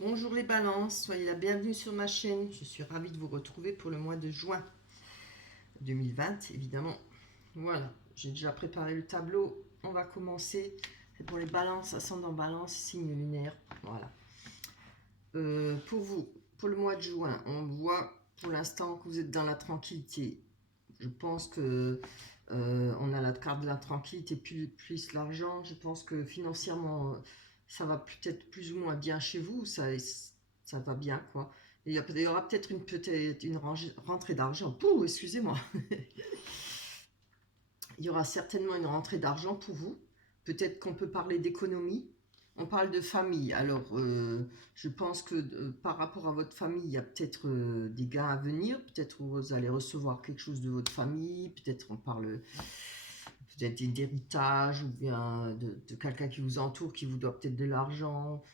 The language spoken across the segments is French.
Bonjour les balances, soyez la bienvenue sur ma chaîne. Je suis ravie de vous retrouver pour le mois de juin 2020, évidemment. Voilà, j'ai déjà préparé le tableau. On va commencer. C'est pour les balances, ascendant balance, signe lunaire. Voilà. Pour vous, pour le mois de juin, on voit pour l'instant que vous êtes dans la tranquillité. Je pense que on a la carte de la tranquillité plus l'argent. Je pense que financièrement, ça va peut-être plus ou moins bien chez vous. Ça va bien, quoi. Et il y aura peut-être une rentrée d'argent. Pouh, excusez-moi. Il y aura certainement une rentrée d'argent pour vous. Peut-être qu'on peut parler d'économie. On parle de famille. Alors, je pense que par rapport à votre famille, il y a peut-être des gains à venir. Peut-être vous allez recevoir quelque chose de votre famille. Peut-être on parle peut-être d'héritage ou bien de quelqu'un qui vous entoure, qui vous doit peut-être de l'argent.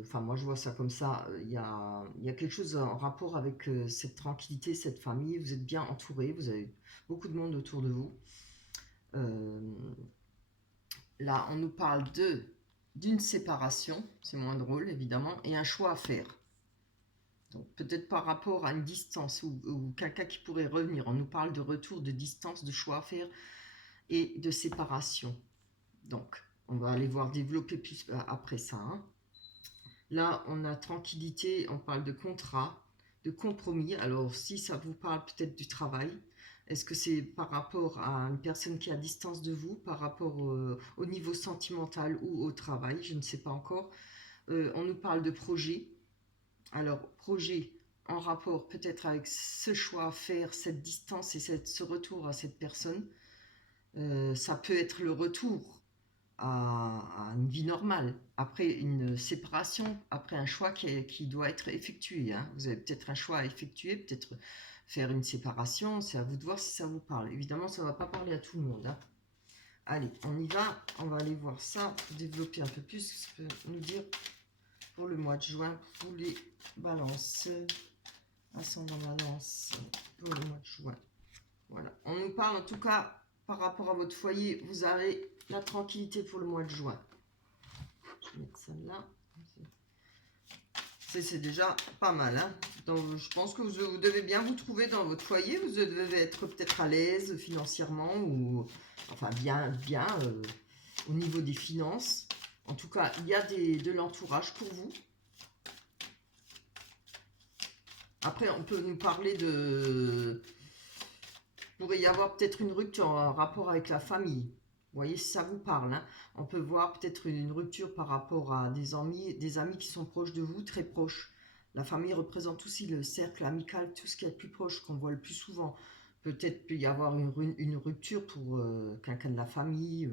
Enfin, moi, je vois ça comme ça. Il y a quelque chose en rapport avec cette tranquillité, cette famille. Vous êtes bien entouré. Vous avez beaucoup de monde autour de vous. Euh, Là, on nous parle d'une séparation, c'est moins drôle évidemment, et un choix à faire. Donc peut-être par rapport à une distance ou quelqu'un qui pourrait revenir. On nous parle de retour, de distance, de choix à faire et de séparation. Donc on va aller voir développer plus après ça. Hein. Là, on a tranquillité, on parle de contrat, de compromis. Alors si ça vous parle peut-être du travail, est-ce que c'est par rapport à une personne qui est à distance de vous, par rapport au niveau sentimental ou au travail, je ne sais pas encore. On nous parle de projet. Alors, projet en rapport peut-être avec ce choix à faire, cette distance et ce retour à cette personne. Ça peut être le retour à une vie normale, après une séparation, après un choix qui doit être effectué. Hein. Vous avez peut-être un choix à effectuer, peut-être faire une séparation, c'est à vous de voir si ça vous parle. Évidemment, ça ne va pas parler à tout le monde. Hein. Allez, on y va, on va aller voir ça, développer un peu plus ce que ça peut nous dire pour le mois de juin, pour les balances, ascendant balance, pour le mois de juin. Voilà, on nous parle en tout cas, par rapport à votre foyer, vous avez la tranquillité pour le mois de juin. Je vais mettre celle-là. C'est déjà pas mal. Hein. Donc, je pense que vous devez bien vous trouver dans votre foyer. Vous devez être peut-être à l'aise financièrement ou enfin bien au niveau des finances. En tout cas, il y a de l'entourage pour vous. Après, on peut nous parler de... Il pourrait y avoir peut-être une rupture en rapport avec la famille. Vous voyez, si ça vous parle. Hein. On peut voir peut-être une rupture par rapport à des amis qui sont proches de vous, très proches. La famille représente aussi le cercle amical, tout ce qui est le plus proche, qu'on voit le plus souvent. Peut-être peut y avoir une rupture pour quelqu'un de la famille,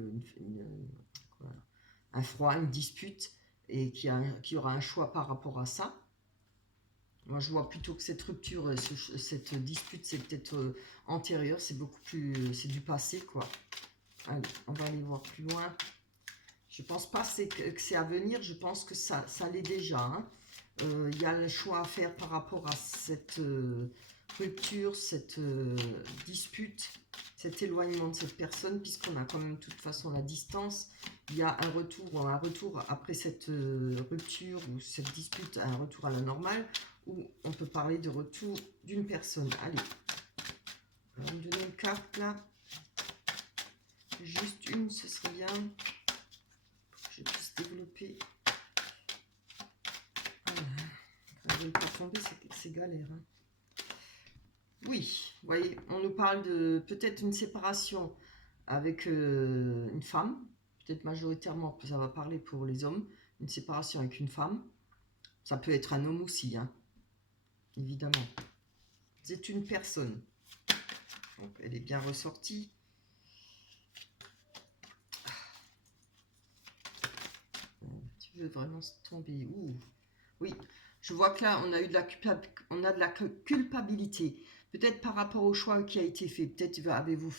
un froid, une dispute, et qui aura un choix par rapport à ça. Moi, je vois plutôt que cette rupture, cette dispute, c'est peut-être antérieur, c'est beaucoup plus, c'est du passé, quoi. Allez, on va aller voir plus loin. Je pense pas que c'est à venir, je pense que ça l'est déjà. Hein. Il y a le choix à faire par rapport à cette rupture, cette dispute, cet éloignement de cette personne, puisqu'on a quand même de toute façon la distance. Il y a un retour après cette rupture ou cette dispute, un retour à la normale, où on peut parler de retour d'une personne. Allez, on va me donner une carte là. Juste une, ce serait bien. Pour que je puisse développer. Quand je ne peux tomber, c'est galère. Hein. Oui, vous voyez, on nous parle de peut-être une séparation avec une femme. Peut-être majoritairement, ça va parler pour les hommes. Une séparation avec une femme. Ça peut être un homme aussi, hein, évidemment. C'est une personne. Donc, elle est bien ressortie. Tu veux vraiment tomber. Ouh. Oui, je vois que là, on a de la culpabilité. Peut-être par rapport au choix qui a été fait. Peut-être avez-vous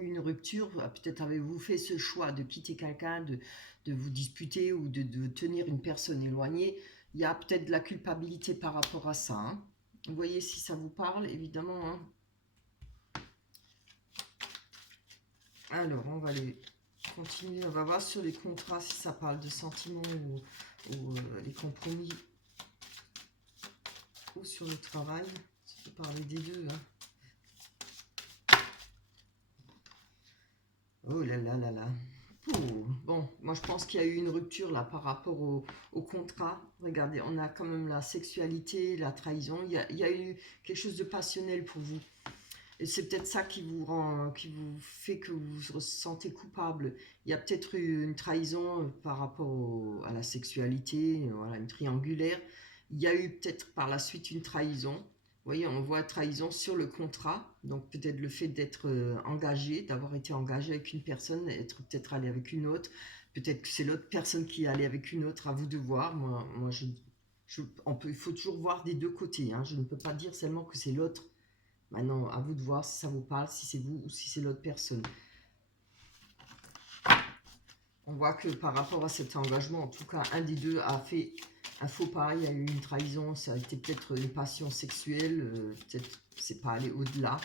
eu une rupture. Peut-être avez-vous fait ce choix de quitter quelqu'un, de vous disputer ou de tenir une personne éloignée. Il y a peut-être de la culpabilité par rapport à ça. Hein. Vous voyez si ça vous parle, évidemment. Hein. Alors, on va aller continuer. On va voir sur les contrats si ça parle de sentiments ou les compromis. ou sur le travail. Je peux parler des deux. Hein. Oh là là là là. Ouh, bon, moi je pense qu'il y a eu une rupture là par rapport au contrat. Regardez, on a quand même la sexualité, la trahison. Il y a eu quelque chose de passionnel pour vous. Et c'est peut-être ça qui vous fait que vous vous sentez coupable. Il y a peut-être eu une trahison par rapport à la sexualité, voilà, une triangulaire. Il y a eu peut-être par la suite une trahison. Vous voyez, on voit trahison sur le contrat. Donc peut-être le fait d'être engagé, d'avoir été engagé avec une personne, être peut-être allé avec une autre. Peut-être que c'est l'autre personne qui est allée avec une autre, à vous de voir. Moi il faut toujours voir des deux côtés. Hein. Je ne peux pas dire seulement que c'est l'autre. Maintenant, à vous de voir si ça vous parle, si c'est vous ou si c'est l'autre personne. On voit que par rapport à cet engagement, en tout cas, un des deux a fait un faux pas, il y a eu une trahison, ça a été peut-être une passion sexuelle, peut-être c'est pas allé au-delà,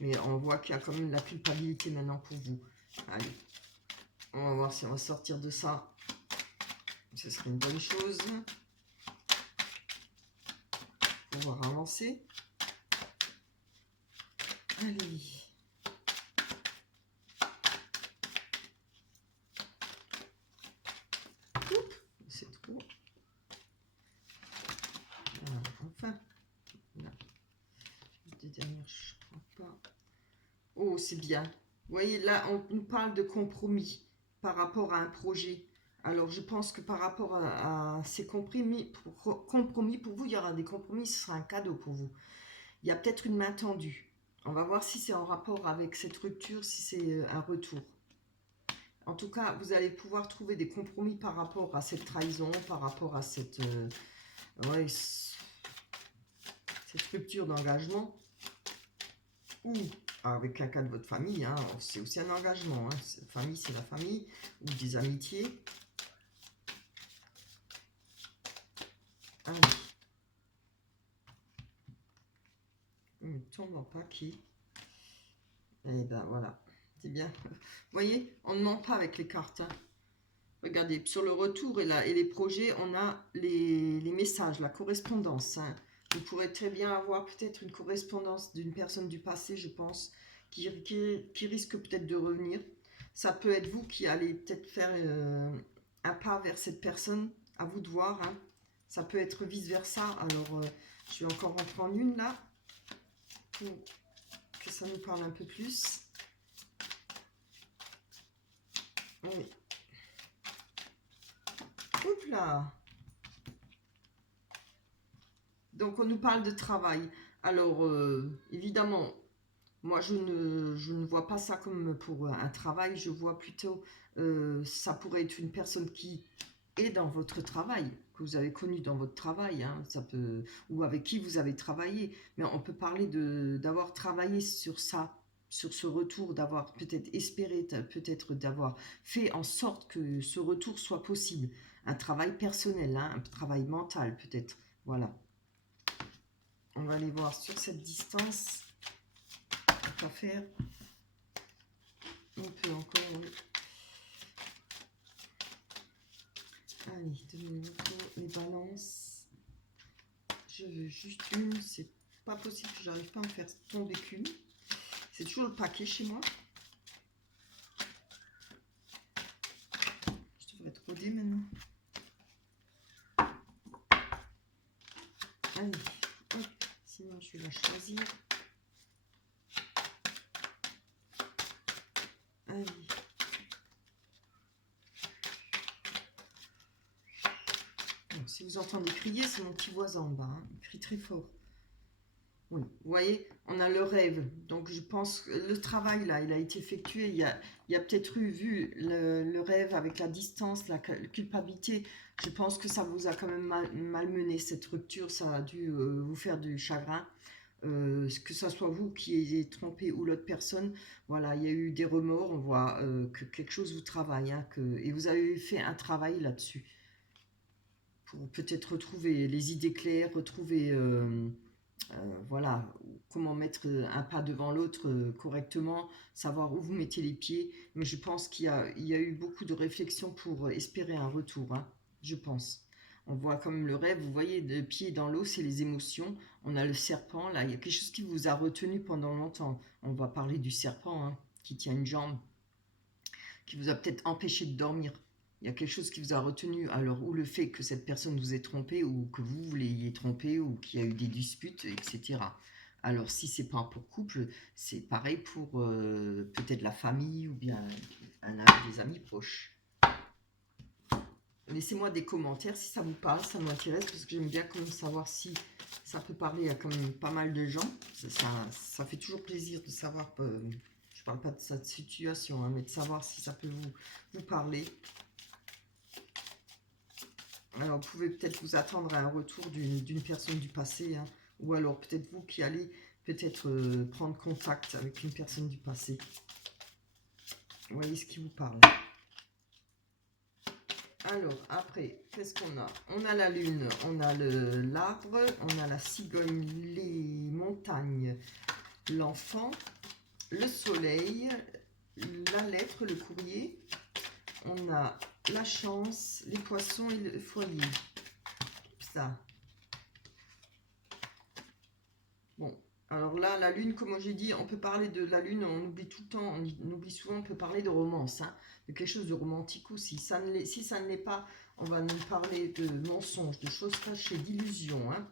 mais on voit qu'il y a quand même de la culpabilité maintenant pour vous. Allez, on va voir si on va sortir de ça. Ce serait une bonne chose. Pour pouvoir avancer. Allez. C'est trop. Alors, enfin. Là. Les dernières, je crois pas. Oh, c'est bien. Vous voyez, là, on nous parle de compromis par rapport à un projet. Alors, je pense que par rapport à ces compromis pour vous, il y aura des compromis, ce sera un cadeau pour vous. Il y a peut-être une main tendue. On va voir si c'est en rapport avec cette rupture, si c'est un retour. En tout cas, vous allez pouvoir trouver des compromis par rapport à cette trahison, par rapport à cette rupture d'engagement. Ou avec quelqu'un de votre famille, hein, c'est aussi un engagement. Hein. Famille, c'est la famille, ou des amitiés. Allez. Il ne tombe en paquet. Et ben voilà, c'est bien. Vous voyez, on ne ment pas avec les cartes. Hein. Regardez, sur le retour et les projets, on a les messages, la correspondance. Hein. Vous pourrez très bien avoir peut-être une correspondance d'une personne du passé, je pense, qui risque peut-être de revenir. Ça peut être vous qui allez peut-être faire un pas vers cette personne, à vous de voir. Hein. Ça peut être vice-versa. Alors, je vais encore en prendre une là, pour que ça nous parle un peu plus. Oui. Oups là. Donc, on nous parle de travail. Alors, évidemment, moi, je ne vois pas ça comme pour un travail. Je vois plutôt, ça pourrait être une personne qui est dans votre travail, que vous avez connu dans votre travail, hein, ça peut, ou avec qui vous avez travaillé. Mais on peut parler d'avoir travaillé sur ça, sur ce retour, d'avoir peut-être espéré, peut-être d'avoir fait en sorte que ce retour soit possible. Un travail personnel, hein, un travail mental peut-être. Voilà. On va aller voir sur cette distance. On va faire. On peut encore. Oui. Allez, donnez-moi les balances. Je veux juste une. C'est pas possible que j'arrive pas à me faire tomber qu'une. C'est toujours le paquet chez moi. Je devrais être rodée maintenant. Allez, hop. Sinon je vais la choisir. Allez. Bon, si vous entendez crier, c'est mon petit voisin en bas. Hein. Il crie très fort. Oui, vous voyez, on a le rêve. Donc, je pense que le travail, là, il a été effectué. Il y a peut-être vu le rêve avec la distance, la culpabilité. Je pense que ça vous a quand même malmené, cette rupture. Ça a dû vous faire du chagrin. Que ce soit vous qui ayez trompé ou l'autre personne. Voilà, il y a eu des remords. On voit que quelque chose vous travaille. Hein, et vous avez fait un travail là-dessus. Pour peut-être retrouver les idées claires, retrouver... voilà, comment mettre un pas devant l'autre correctement, savoir où vous mettez les pieds. Mais je pense qu'il y a eu beaucoup de réflexion pour espérer un retour, hein, je pense. On voit comme le rêve, vous voyez, le pied dans l'eau, c'est les émotions. On a le serpent, là, il y a quelque chose qui vous a retenu pendant longtemps. On va parler du serpent, hein, qui tient une jambe, qui vous a peut-être empêché de dormir. Il y a quelque chose qui vous a retenu, alors, ou le fait que cette personne vous ait trompé, ou que vous l'ayez trompé, ou qu'il y a eu des disputes, etc. Alors, si c'est pas pour couple, c'est pareil pour peut-être la famille, ou bien des amis proches. Laissez-moi des commentaires si ça vous parle, ça m'intéresse, parce que j'aime bien quand même savoir si ça peut parler à quand même pas mal de gens. Ça fait toujours plaisir de savoir, je parle pas de cette situation, hein, mais de savoir si ça peut vous parler. Alors, vous pouvez peut-être vous attendre à un retour d'une personne du passé, hein, ou alors peut-être vous qui allez peut-être prendre contact avec une personne du passé. Vous voyez ce qui vous parle. Alors, après, qu'est-ce qu'on a? On a la lune, on a l'arbre, on a la cigogne, les montagnes, l'enfant, le soleil, la lettre, le courrier. On a la chance, les poissons et le foyer. Ça. Bon, alors là, la lune, comme j'ai dit, on peut parler de la lune, on oublie tout le temps, on oublie souvent, on peut parler de romance, hein, de quelque chose de romantique aussi. Si ça ne l'est pas, on va nous parler de mensonges, de choses cachées, d'illusions. Hein.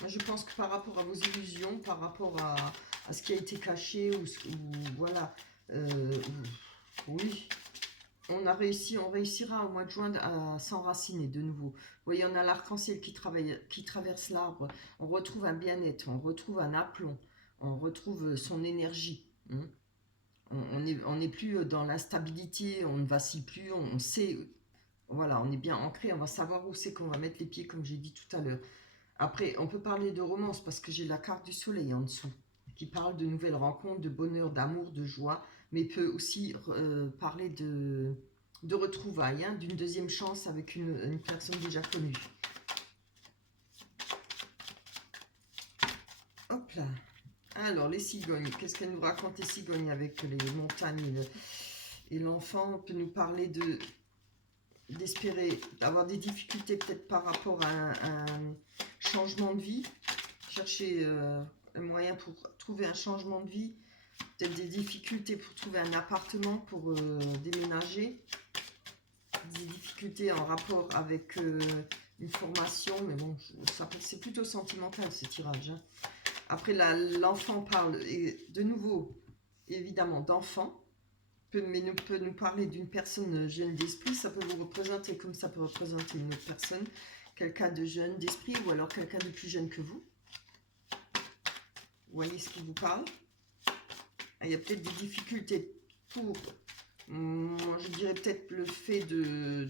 Moi, je pense que par rapport à vos illusions, par rapport à ce qui a été caché, ou voilà, oui, on réussira au mois de juin à s'enraciner de nouveau. Vous voyez, on a l'arc-en-ciel qui traverse l'arbre. On retrouve un bien-être, on retrouve un aplomb, on retrouve son énergie. Hein. On n'est plus dans l'instabilité, on ne vacille plus, on sait, voilà, on est bien ancré, on va savoir où c'est qu'on va mettre les pieds, comme j'ai dit tout à l'heure. Après, on peut parler de romance parce que j'ai la carte du soleil en dessous, qui parle de nouvelles rencontres, de bonheur, d'amour, de joie, mais peut aussi parler de retrouvailles, hein, d'une deuxième chance avec une personne déjà connue. Hop là. Alors, les cigognes, qu'est-ce qu'elles nous racontent les cigognes avec les montagnes et l'enfant? On peut nous parler d'espérer, d'avoir des difficultés peut-être par rapport à un changement de vie, chercher un moyen pour trouver un changement de vie, peut-être des difficultés pour trouver un appartement, pour déménager, des difficultés en rapport avec une formation, mais bon, c'est plutôt sentimental ce tirage. Hein. Après, l'enfant parle, et de nouveau, évidemment, d'enfant, mais peut nous parler d'une personne jeune d'esprit, ça peut vous représenter comme ça peut représenter une autre personne, quelqu'un de jeune d'esprit ou alors quelqu'un de plus jeune que vous. Vous voyez ce qui vous parle? Il y a peut-être des difficultés pour, je dirais peut-être le fait de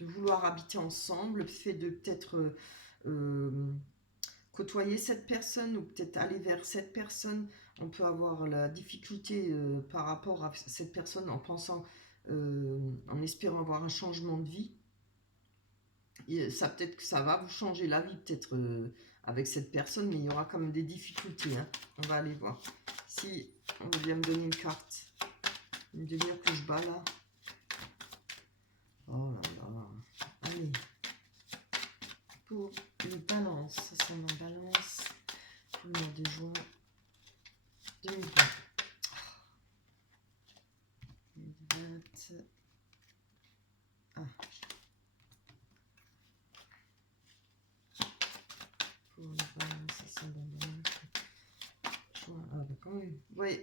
vouloir habiter ensemble, le fait de peut-être côtoyer cette personne ou peut-être aller vers cette personne. On peut avoir la difficulté par rapport à cette personne en pensant, en espérant avoir un changement de vie. Et ça peut-être que ça va vous changer la vie peut-être avec cette personne, mais il y aura quand même des difficultés. Hein. On va aller voir. Si on vient me donner une carte, une demi-heure que je bats là. Oh là là. Allez. Pour le balance, ça c'est ma balance pour le mois de juin 2020. 2020. Ah. Pour le balance, ça c'est ma balance. Juin, ah d'accord, oui. Oui.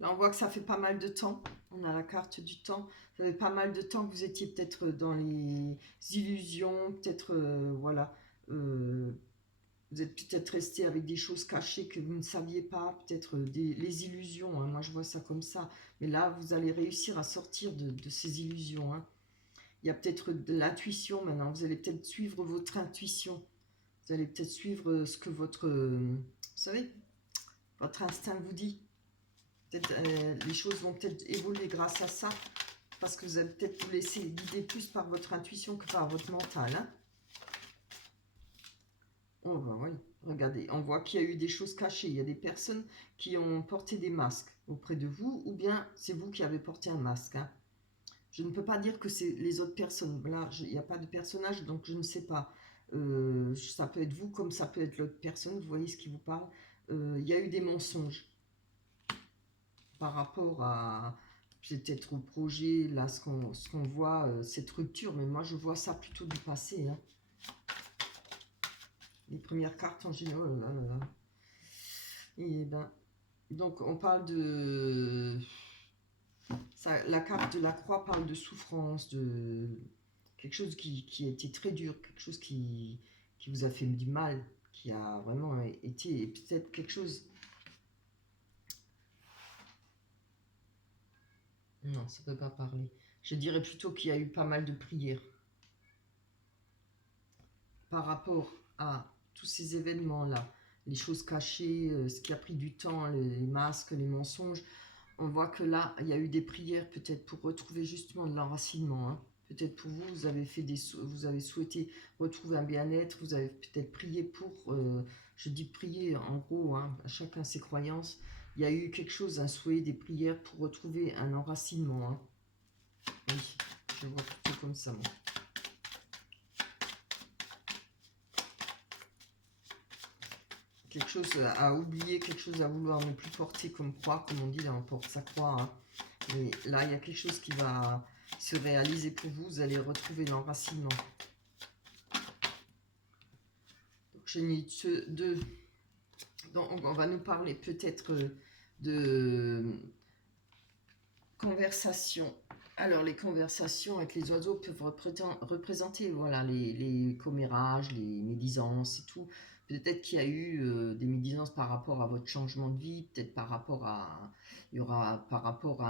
Là on voit que ça fait pas mal de temps. On a la carte du temps. Ça fait pas mal de temps que vous étiez peut-être dans les illusions, peut-être, voilà. Vous êtes peut-être resté avec des choses cachées que vous ne saviez pas, peut-être les illusions, hein, moi je vois ça comme ça. Mais là, vous allez réussir à sortir de ces illusions. Hein. Il y a peut-être de l'intuition maintenant, vous allez peut-être suivre votre intuition. Vous allez peut-être suivre ce que vous savez, votre instinct vous dit. Peut-être les choses vont peut-être évoluer grâce à ça, parce que vous allez peut-être vous laisser guider plus par votre intuition que par votre mental. Hein. Oh ben oui, regardez, on voit qu'il y a eu des choses cachées. Il y a des personnes qui ont porté des masques auprès de vous, ou bien c'est vous qui avez porté un masque. Hein. Je ne peux pas dire que c'est les autres personnes. Là, il n'y a pas de personnage, donc je ne sais pas. Ça peut être vous comme ça peut être l'autre personne. Vous voyez ce qui vous parle. Il y a eu des mensonges par rapport à peut-être au projet, là, ce qu'on voit, cette rupture. Mais moi, je vois ça plutôt du passé. Hein. Les premières cartes en général. Oh là là là. Et ben, donc, on parle de... Ça, la carte de la croix parle de souffrance, de quelque chose qui a été très dur, quelque chose qui vous a fait du mal, qui a vraiment été peut-être quelque chose... Non, ça ne peut pas parler. Je dirais plutôt qu'il y a eu pas mal de prières par rapport à tous ces événements-là, les choses cachées, ce qui a pris du temps, les masques, les mensonges. On voit que là, il y a eu des prières peut-être pour retrouver justement de l'enracinement. Hein. Peut-être pour vous, vous avez vous avez souhaité retrouver un bien-être, vous avez peut-être prié pour, je dis prier en gros, hein, à chacun ses croyances. Il y a eu quelque chose, un souhait, des prières pour retrouver un enracinement. Hein. Oui, je vois plutôt comme ça. Moi. Quelque chose à oublier, quelque chose à vouloir ne plus porter comme croix, comme on dit, là on porte sa croix. Hein. Mais là, il y a quelque chose qui va se réaliser pour vous, vous allez retrouver l'enracinement. Donc, j'ai mis deux. Donc, on va nous parler peut-être de conversation. Alors, les conversations avec les oiseaux peuvent représenter voilà, les commérages, les médisances et tout. Peut-être qu'il y a eu des médisances par rapport à votre changement de vie, peut-être par rapport à... Il y aura par rapport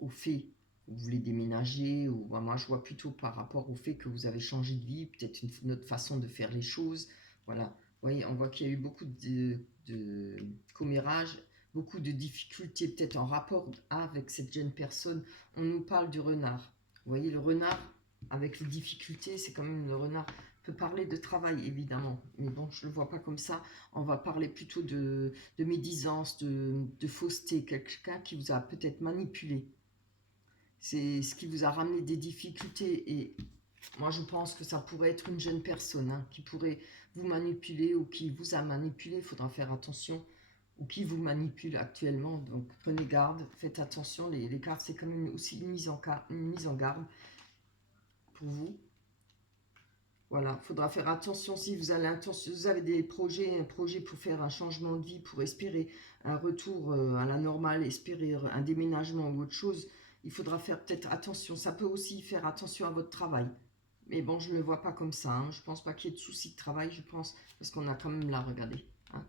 au fait que vous voulez déménager, ou moi je vois plutôt par rapport au fait que vous avez changé de vie, peut-être une autre façon de faire les choses. Voilà, vous voyez, on voit qu'il y a eu beaucoup de commérages, beaucoup de difficultés peut-être en rapport avec cette jeune personne. On nous parle du renard. Vous voyez, le renard, avec les difficultés, c'est quand même le renard peut parler de travail évidemment, mais bon, je ne le vois pas comme ça. On va parler plutôt de médisance, de fausseté, quelqu'un qui vous a peut-être manipulé. C'est ce qui vous a ramené des difficultés. Et moi, je pense que ça pourrait être une jeune personne hein, qui pourrait vous manipuler ou qui vous a manipulé. Il faudra faire attention. Ou qui vous manipule actuellement. Donc, prenez garde, faites attention. Les cartes, c'est quand même aussi une mise en garde pour vous. Voilà, il faudra faire attention si vous avez, vous avez des projets, un projet pour faire un changement de vie, pour espérer un retour à la normale, espérer un déménagement ou autre chose. Il faudra faire peut-être attention. Ça peut aussi faire attention à votre travail. Mais bon, je ne le vois pas comme ça. Hein. Je ne pense pas qu'il y ait de soucis de travail, je pense, parce qu'on a quand même là, regardez. Hein.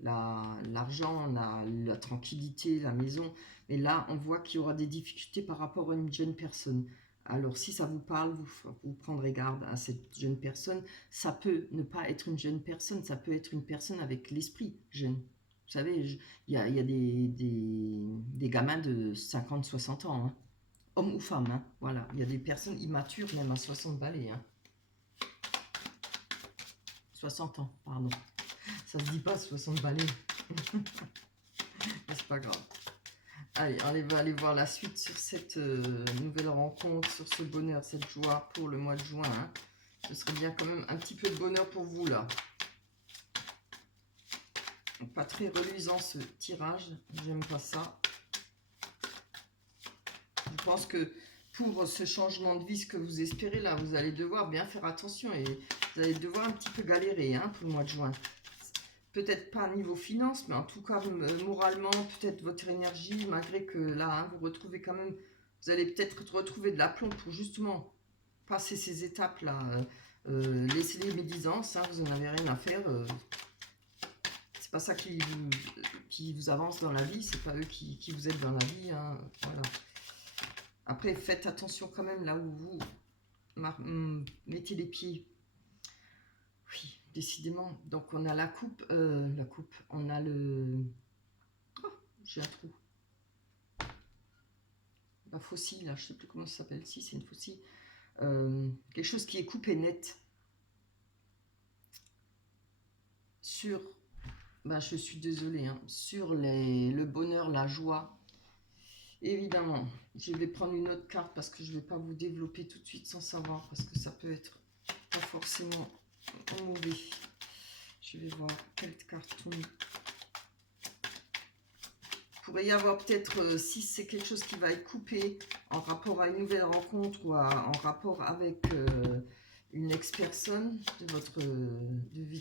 L'argent, la tranquillité, la maison. Mais là, on voit qu'il y aura des difficultés par rapport à une jeune personne. Alors, si ça vous parle, vous prendrez garde à cette jeune personne. Ça peut ne pas être une jeune personne, ça peut être une personne avec l'esprit jeune. Vous savez, il y a des gamins de 50-60 ans, hein. Hommes ou femmes, hein. Voilà. Il y a des personnes immatures, même à 60 balais. Hein. 60 ans, pardon. Ça se dit pas 60 balais. C'est pas grave. Allez, on va aller voir la suite sur cette nouvelle rencontre, sur ce bonheur, cette joie pour le mois de juin. Hein. Ce serait bien quand même un petit peu de bonheur pour vous là. Pas très reluisant ce tirage, j'aime pas ça. Je pense que pour ce changement de vie, ce que vous espérez là, vous allez devoir bien faire attention et vous allez devoir un petit peu galérer hein, pour le mois de juin. Peut-être pas niveau finance, mais en tout cas moralement, peut-être votre énergie, malgré que là, hein, vous retrouvez quand même, vous allez peut-être retrouver de l'aplomb pour justement passer ces étapes-là. Laissez les médisances, hein, vous n'en avez rien à faire. C'est pas ça qui vous avance dans la vie, c'est pas eux qui vous aident dans la vie. Hein, voilà. Après, faites attention quand même là où vous mettez les pieds. Oui, décidément. Donc on a la coupe, on a le... Oh, j'ai un trou. La faucille, là, je sais plus comment ça s'appelle. Si, c'est une faucille. Quelque chose qui est coupé net. Sur, ben, je suis désolée, hein, sur le bonheur, la joie. Évidemment, je vais prendre une autre carte parce que je ne vais pas vous développer tout de suite sans savoir, parce que ça peut être pas forcément mauvais. Je vais voir quelle carte tombe. Il pourrait y avoir peut-être, si c'est quelque chose qui va être coupé en rapport à une nouvelle rencontre ou en rapport avec une ex-personne de votre vie.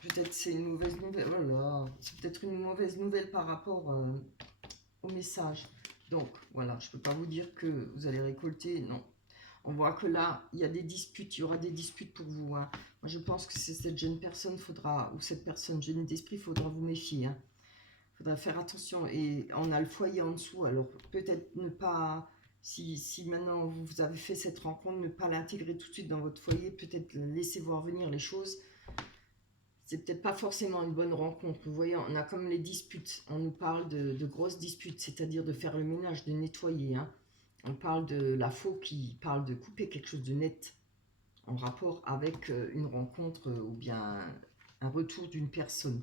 Peut-être c'est une mauvaise nouvelle. Voilà, c'est peut-être une mauvaise nouvelle par rapport au message. Donc voilà, je ne peux pas vous dire que vous allez récolter, non. On voit que là, il y a des disputes, il y aura des disputes pour vous. Hein. Moi, je pense que c'est cette jeune personne, ou cette personne jeune d'esprit, il faudra vous méfier. Hein. Il faudra faire attention. Et on a le foyer en dessous, alors peut-être ne pas, si maintenant vous avez fait cette rencontre, ne pas l'intégrer tout de suite dans votre foyer, peut-être laisser voir venir les choses. C'est peut-être pas forcément une bonne rencontre. Vous voyez, on a comme les disputes. On nous parle de grosses disputes, c'est-à-dire de faire le ménage, de nettoyer. Hein. On parle de la faux qui parle de couper quelque chose de net en rapport avec une rencontre ou bien un retour d'une personne.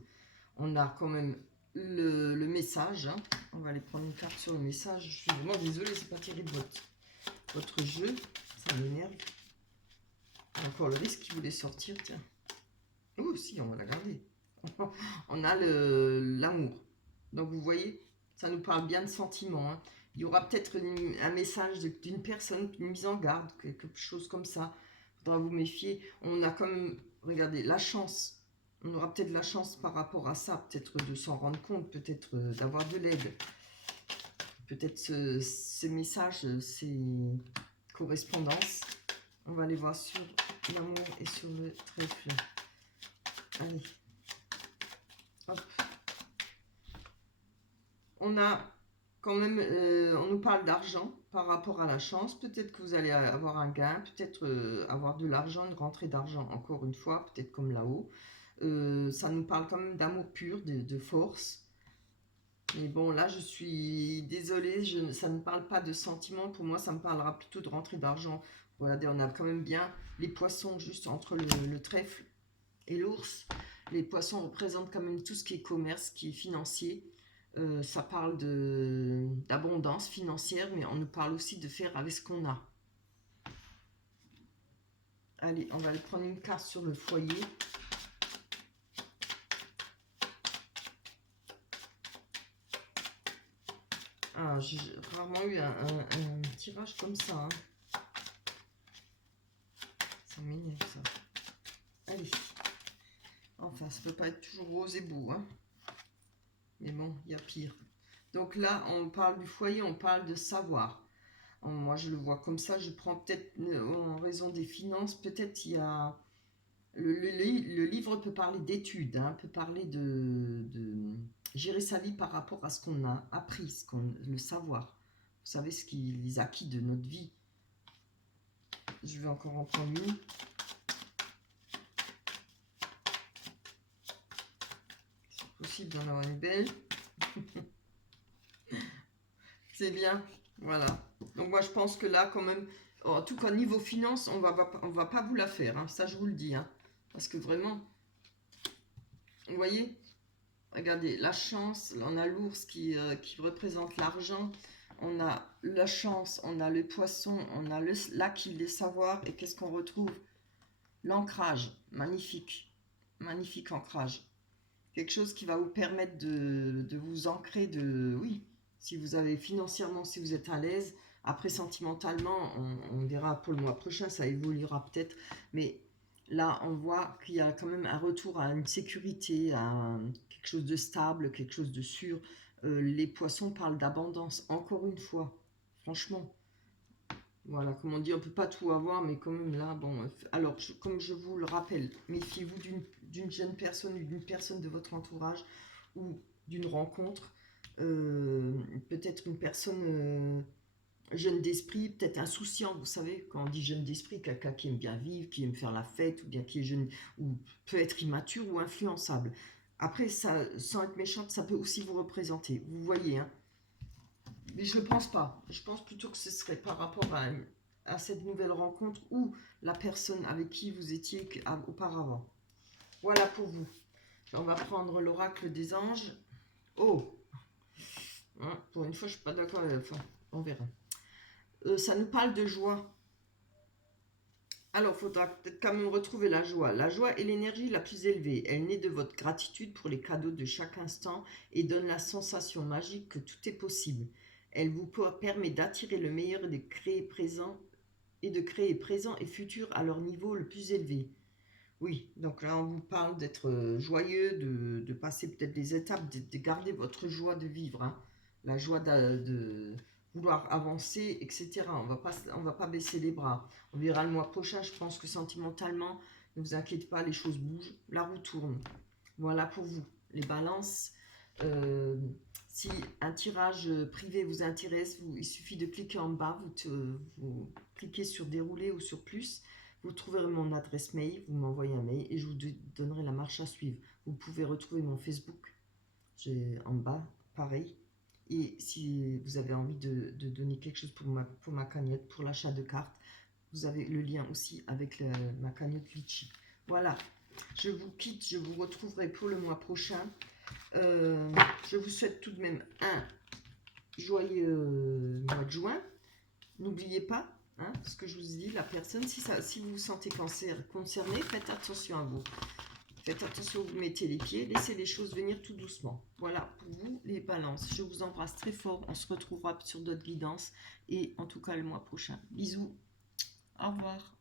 On a quand même le message. Hein. On va aller prendre une carte sur le message. Je suis vraiment désolée, c'est pas terrible votre jeu. Ça m'énerve. Encore le risque qui voulait sortir, tiens. Oh, si, on va la garder. On a l'amour. Donc, vous voyez, ça nous parle bien de sentiments. Hein. Il y aura peut-être un message d'une personne, une mise en garde, quelque chose comme ça. Il faudra vous méfier. On a comme, regardez, la chance. On aura peut-être la chance par rapport à ça, peut-être de s'en rendre compte, peut-être d'avoir de l'aide. Peut-être ces messages, ces correspondances. On va aller voir sur l'amour et sur le trèfle. Allez. Hop. On a quand même, on nous parle d'argent par rapport à la chance. Peut-être que vous allez avoir un gain, peut-être avoir de l'argent, une rentrée d'argent, encore une fois, peut-être comme là-haut. Ça nous parle quand même d'amour pur, de force. Mais bon, là, je suis désolée, ça ne parle pas de sentiments. Pour moi, ça me parlera plutôt de rentrée d'argent. Regardez, on a quand même bien les poissons juste entre le trèfle et l'ours. Les poissons représentent quand même tout ce qui est commerce, qui est financier. Ça parle d'abondance financière, mais on nous parle aussi de faire avec ce qu'on a. Allez, on va aller prendre une carte sur le foyer. Ah, j'ai rarement eu un tirage comme ça. Hein. Ça m'énerve, ça. Allez. Enfin, ça peut pas être toujours rose et beau. Hein. Mais bon, il y a pire. Donc là, on parle du foyer, on parle de savoir. Moi, je le vois comme ça. Je prends peut-être, en raison des finances, peut-être il y a... Le livre peut parler d'études, hein, peut parler de gérer sa vie par rapport à ce qu'on a appris, le savoir. Vous savez, les acquis de notre vie. Je vais encore en prendre une. C'est possible d'en avoir une belle. C'est bien, voilà. Donc moi, je pense que là, quand même, en tout cas, niveau finance, on va pas vous la faire. Hein, ça, je vous le dis. Hein, parce que vraiment, vous voyez, regardez, la chance, on a l'ours qui représente l'argent, on a la chance, on a le poisson, on a l'acquis des savoirs, et qu'est-ce qu'on retrouve? L'ancrage, magnifique, magnifique ancrage. Quelque chose qui va vous permettre de vous ancrer, oui, si vous avez financièrement, si vous êtes à l'aise. Après, sentimentalement, on verra pour le mois prochain, ça évoluera peut-être, mais là, on voit qu'il y a quand même un retour à une sécurité, à quelque chose de stable, quelque chose de sûr. Les poissons parlent d'abondance, encore une fois, franchement. Voilà, comme on dit, on ne peut pas tout avoir, mais quand même là, bon. Alors, comme je vous le rappelle, méfiez-vous d'une jeune personne ou d'une personne de votre entourage ou d'une rencontre. Peut-être une personne jeune d'esprit, peut-être insouciant, vous savez, quand on dit jeune d'esprit, quelqu'un qui aime bien vivre, qui aime faire la fête, ou bien qui est jeune, ou peut être immature ou influençable. Après, ça, sans être méchante, ça peut aussi vous représenter. Vous voyez, hein. Mais je ne pense pas. Je pense plutôt que ce serait par rapport à cette nouvelle rencontre ou la personne avec qui vous étiez auparavant. Voilà pour vous. On va prendre l'oracle des anges. Oh, Hein, pour une fois, je suis pas d'accord. Enfin, on verra. Ça nous parle de joie. Alors, il faudra peut-être quand même retrouver la joie. La joie est l'énergie la plus élevée. Elle naît de votre gratitude pour les cadeaux de chaque instant et donne la sensation magique que tout est possible. Elle vous permet d'attirer le meilleur et de créer présent et futur à leur niveau le plus élevé. Oui, donc là, on vous parle d'être joyeux, de passer peut-être des étapes, de garder votre joie de vivre, hein. La joie de vouloir avancer, etc. On va pas baisser les bras. On verra le mois prochain, je pense que sentimentalement, ne vous inquiétez pas, les choses bougent, la roue tourne. Voilà pour vous, les balances. Euh, si un tirage privé vous intéresse, il suffit de cliquer en bas, vous cliquez sur dérouler ou sur plus. Vous trouverez mon adresse mail, vous m'envoyez un mail et je vous donnerai la marche à suivre. Vous pouvez retrouver mon Facebook, j'ai en bas, pareil. Et si vous avez envie de donner quelque chose pour ma cagnotte, pour l'achat de cartes, vous avez le lien aussi avec ma cagnotte Litchi. Voilà, je vous quitte, je vous retrouverai pour le mois prochain. Je vous souhaite tout de même un joyeux mois de juin. N'oubliez pas, hein, ce que je vous ai dit, la personne, si vous vous sentez concerné, faites attention à vous. Faites attention où vous mettez les pieds, laissez les choses venir tout doucement. Voilà pour vous les balances. Je vous embrasse très fort. On se retrouvera sur d'autres guidances et en tout cas le mois prochain. Bisous. Au revoir.